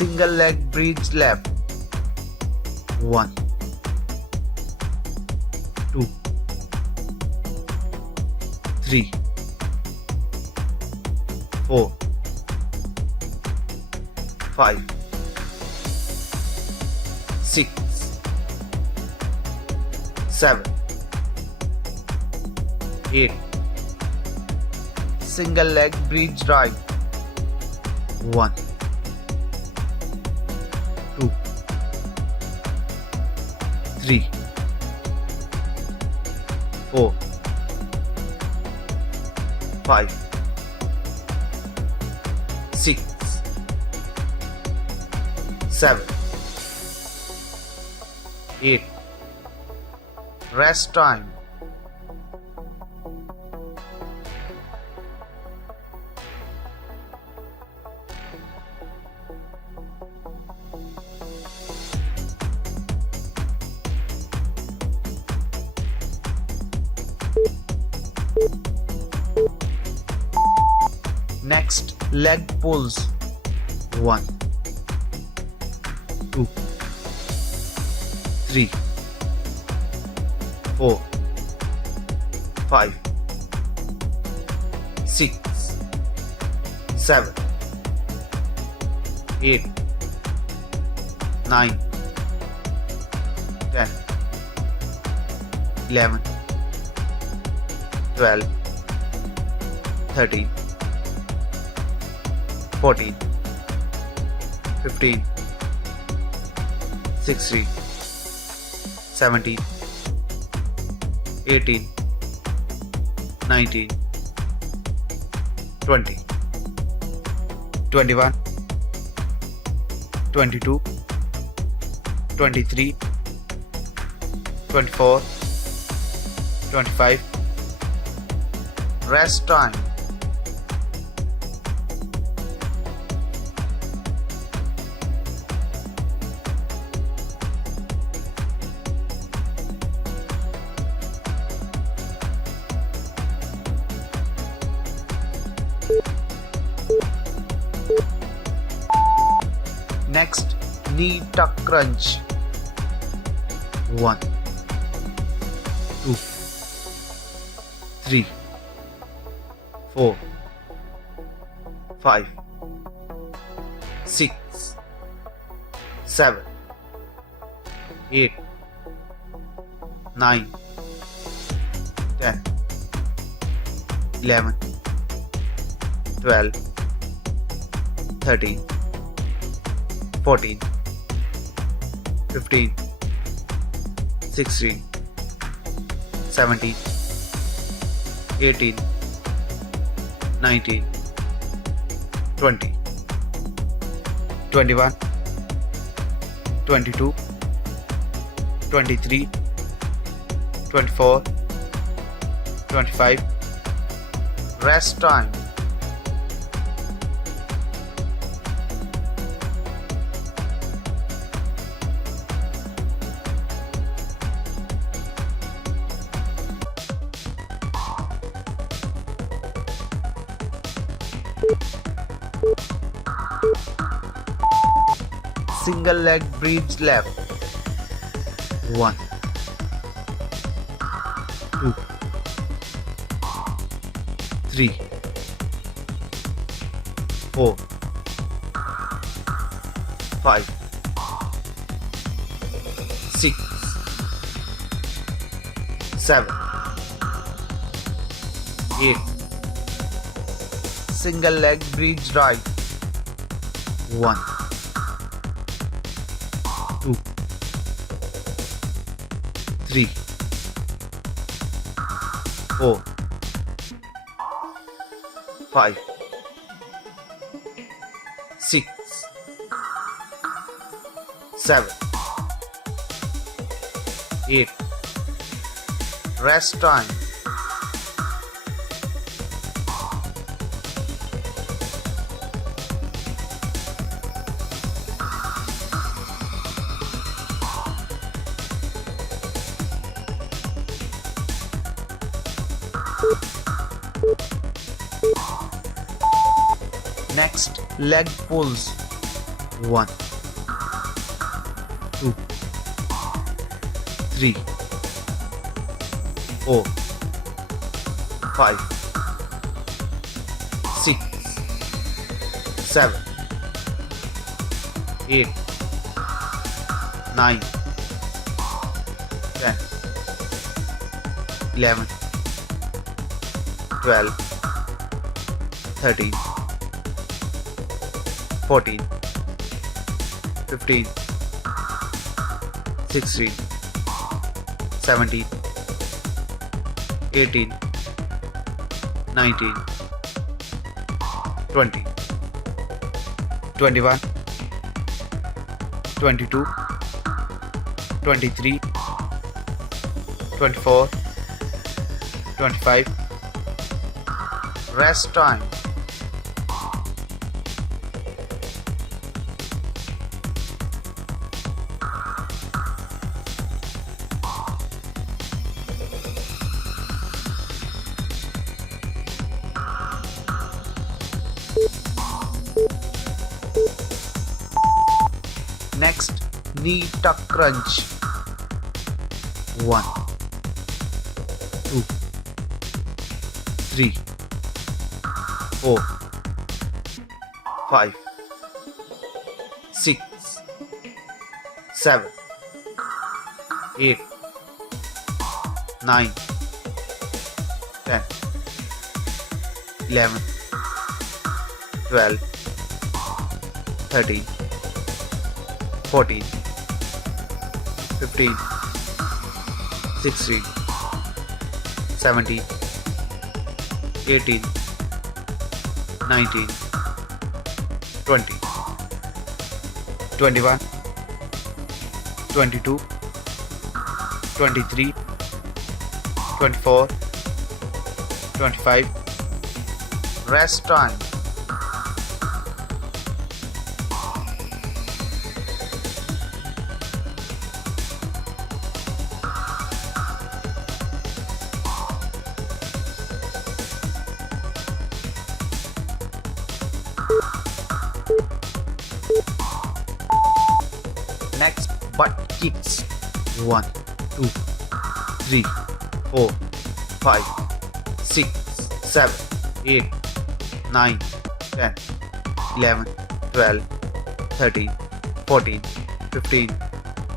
Single leg bridge left. 1, 2, 3, 4, 5, 6, 7, 8. Single leg bridge right. 1, 2, 3, 4, 5, 6, 7, 8. Rest time. Next, leg pulls. 1, 2, 3, 4, 5, 6, 7, 8, 9, 10, 11, 12, 13, 14, 15, 16, 17, 18, 19, 20, 21, 22, 23, 24, 25. Rest time. Next, knee tuck crunch. 1, 2, 3, 4, 5, 6, 7, 8, 9, 10, 11, 12, 13, 14, 15, 16, 17, 18, 19, 20, 21, 22, 23, 24, 25. Rest time. Single leg bridge left. 1, 2, 3, 4, 5, 6, 7, 8. Single leg bridge right. 1, 2, 3, 4, 5, 6, 7, 8. Rest time. Next, leg pulls. 1, 2, 3, 4, 5, 6, 7, 8, 9, 10, 11, 12, 13, 14, 15, 16, 17, 18, 19, 20, 21, 22, 23, 24, 25. Rest time. Next, knee tuck crunch. 1, 2, 3, 4, 5, 6, 7, 8, 9, 10, 11, 12, 13, 14, 15, 16, 17, 18, 19, 20, 21, 22, 23, 24, 25. Rest time. Next, butt kicks. 1, 2, 3, 4, 5, 6, 7, 8, 9, 10, 11, 12, 13, 14, 15,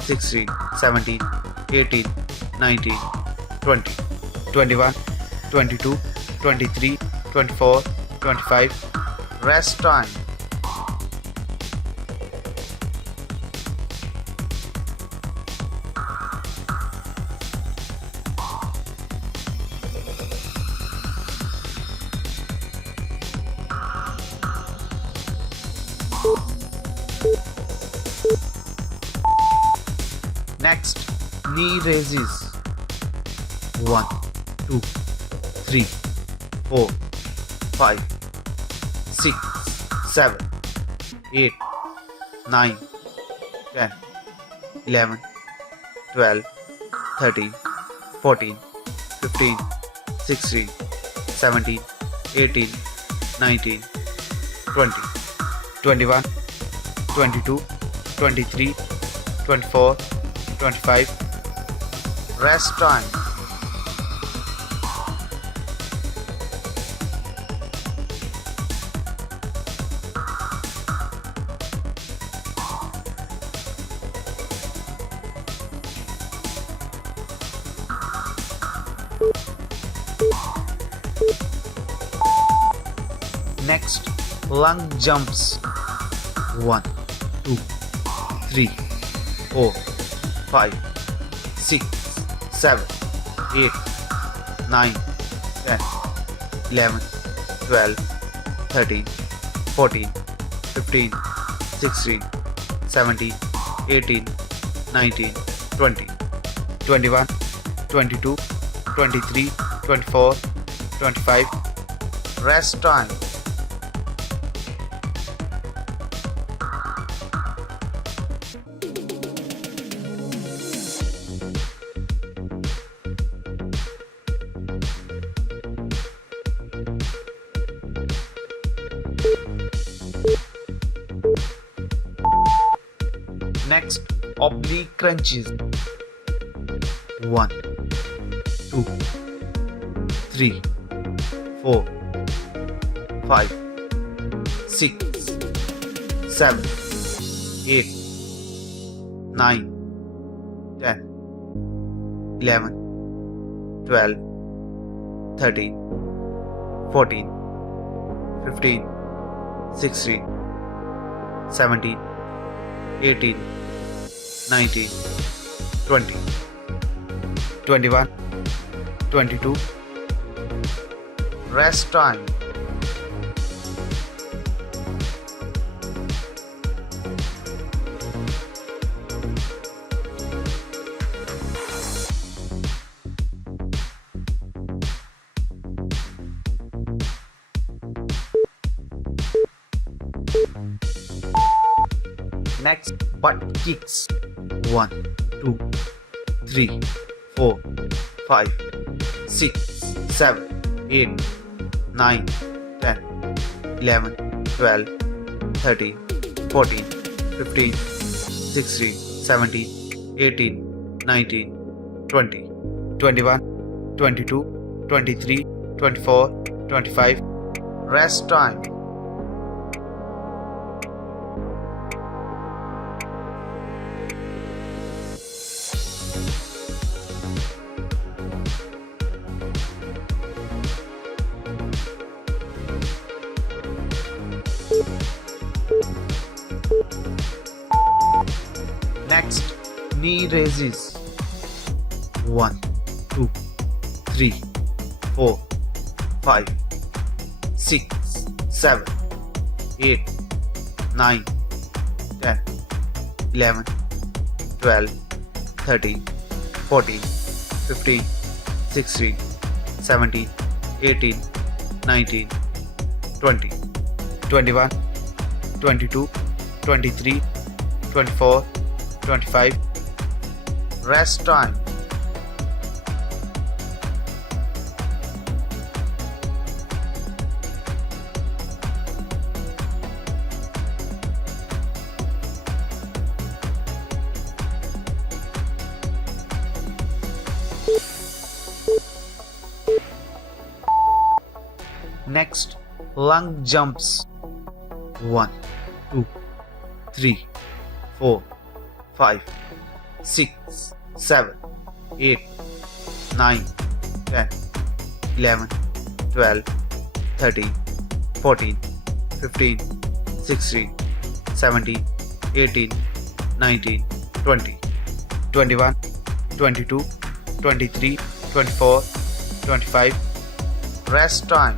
16, 17, 18, 19, 20, 21, 22, 23, 24, 25. Rest time. Next, knee raises. 1, 2, 3, 4, 5, 6, 7, 8, 9, 10, 11, 12, 13, 14, 15, 16, 17, 18, 19, 20, 21, 22, 23, 24, 25. Rest time. Next, lung jumps. 1, 2, 3, 4, 5, 6, 7, 8, 9, 10, 11, 12, 13, 14, 15, 16, 17, 18, 19, 20, 21, 22, 23, 24, 25. Rest time. Next, oblique crunches. 1, 2, 3, 4, 5, 6, 7, 8, 9, 10, 11, 12, 13, 14, 15, 16, 17, 18, 19, 20, 21, 22. Rest time. Next, butt kicks. 1, 2, 3, 4, 5, 6, 7, 8, 9, 10, 11, 12, 13, 14, 15, 16, 17, 18, 19, 20, 21, 22, 23, 24, 25. Rest time. Next, knee raises. 1, 2, 3, 4, 5, 6, 7, 8, 9, 10, 11, 12, 13, 14, 15, 16, 17, 18, 19, 20, 21, 22, 23, 24, 25. Rest time. Next, lung jumps. 1, 2, 3, 4, 5, 6, 7, 8, 9, 10, 11, 12, 13, 14, 15, 16, 17, 18, 19, 20, 21, 22, 23, 24, 25. Rest time.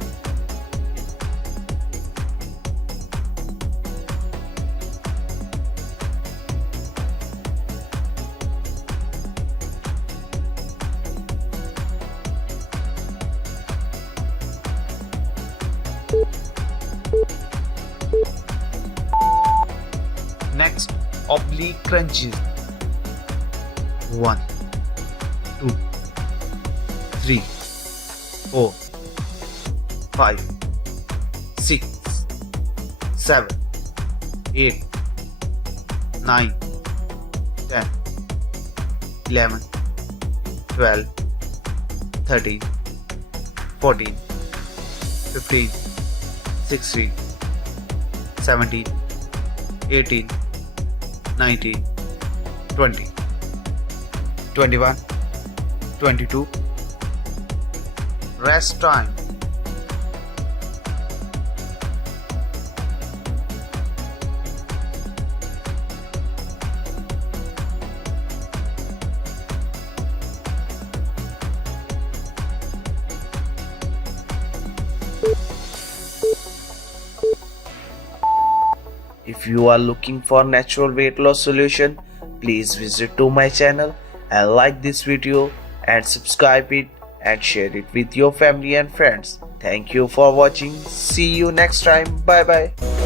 Next, oblique crunches. 1, 2, 3, 4, 5, 6, 7, 8, 9, 10, 11, 12, 13, 14, 15, 16, 17, 18, 19, 20, 21, 22. Rest time. If you are looking for natural weight loss solution, please visit to my channel and like this video and subscribe it and share it with your family and friends. Thank you for watching. See you next time. Bye bye.